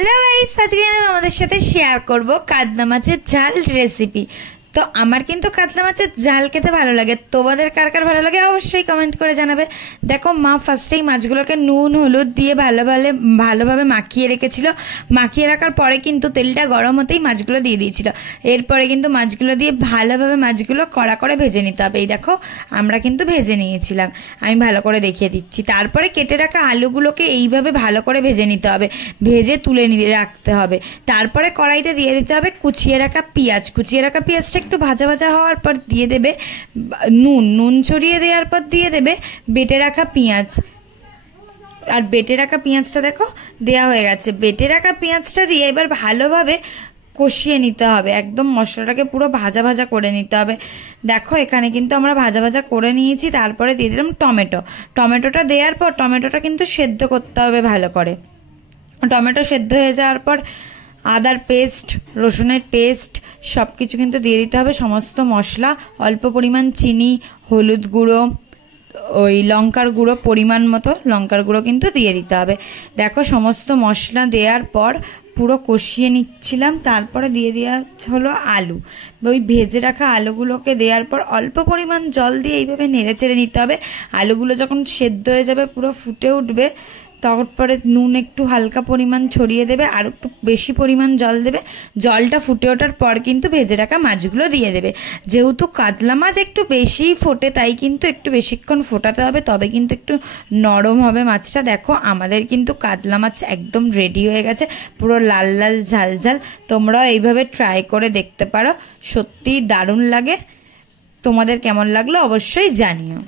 Hello guys, আজকে আমি তোমাদের সাথে শেয়ার করব কাতলা মাছের ঝাল রেসিপি। তো আমার কিন্তু কাতলা মাছের ঝাল খেতে ভালো লাগে, তোমাদের কার কার ভালো লাগে অবশ্যই কমেন্ট করে জানাবে। দেখো, মা ফার্স্টেই মাছগুলোকে নুন হলুদ দিয়ে ভালোভাবে মাখিয়ে রেখেছিল। মাখিয়ে রাখার পরে কিন্তু তেলটা গরম হতেই মাছগুলো দিয়ে দিয়েছিল। এরপরে কিন্তু মাছগুলো দিয়ে ভালোভাবে মাছগুলো কড়া করে ভেজে নিতে হবে। এই দেখো, আমরা কিন্তু ভেজে নিয়েছিলাম, আমি ভালো করে দেখিয়ে দিচ্ছি। তারপরে কেটে রাখা আলুগুলোকে এইভাবে ভালো করে ভেজে নিতে হবে, ভেজে তুলে নিয়ে রাখতে হবে। তারপরে কড়াইতে দিয়ে দিতে হবে কুচিয়ে রাখা পেঁয়াজ। কুচিয়ে রাখা পেঁয়াজটা একটু ভাজা ভাজা হওয়ার পর দিয়ে দেবে নুন ছড়িয়ে দেওয়ার পর দিয়ে দেবে বেটে রাখা পেঁয়াজ। আর বেটে রাখা পেঁয়াজটা দেখো দেয়া হয়ে গেছে। বেটে রাখা পেঁয়াজটা দিয়ে এবার ভালোভাবে কষিয়ে নিতে হবে, একদম মশলাটাকে পুরো ভাজা ভাজা করে নিতে হবে। দেখো, এখানে কিন্তু আমরা ভাজা ভাজা করে নিয়েছি। তারপরে দিয়ে দিলাম টমেটোটা দেওয়ার পর টমেটোটা কিন্তু সেদ্ধ করতে হবে ভালো করে। টমেটো সেদ্ধ হয়ে যাওয়ার পর আদার পেস্ট, রসুনের পেস্ট সব কিছু কিন্তু দিয়ে দিতে হবে, সমস্ত মশলা, অল্প পরিমাণ চিনি, হলুদ গুঁড়ো, ওই লঙ্কার গুঁড়ো পরিমাণ মতো লঙ্কার গুঁড়ো কিন্তু দিয়ে দিতে হবে। দেখো, সমস্ত মশলা দেওয়ার পর পুরো কষিয়ে নিচ্ছিলাম। তারপরে দিয়ে দেওয়া হলো আলু। ওই ভেজে রাখা আলুগুলোকে দেওয়ার পর অল্প পরিমাণ জল দিয়ে এইভাবে নেড়ে চেড়ে নিতে হবে। আলুগুলো যখন সেদ্ধ হয়ে যাবে, পুরো ফুটে উঠবে, তারপরে নুন একটু হালকা পরিমাণ ছড়িয়ে দেবে, আর একটু বেশি পরিমাণ জল দেবে। জলটা ফুটে ওঠার পর কিন্তু ভেজে রাখা মাছগুলো দিয়ে দেবে। যেহেতু কাতলা মাছ একটু বেশিই ফোটে, তাই কিন্তু একটু বেশিক্ষণ ফোটাতে হবে, তবে কিন্তু একটু নরম হবে মাছটা। দেখো, আমাদের কিন্তু কাতলা মাছ একদম রেডি হয়ে গেছে, পুরো লাল লাল ঝাল ঝাল। তোমরাও এইভাবে ট্রাই করে দেখতে পারো, সত্যিই দারুণ লাগে। তোমাদের কেমন লাগলো অবশ্যই জানিও।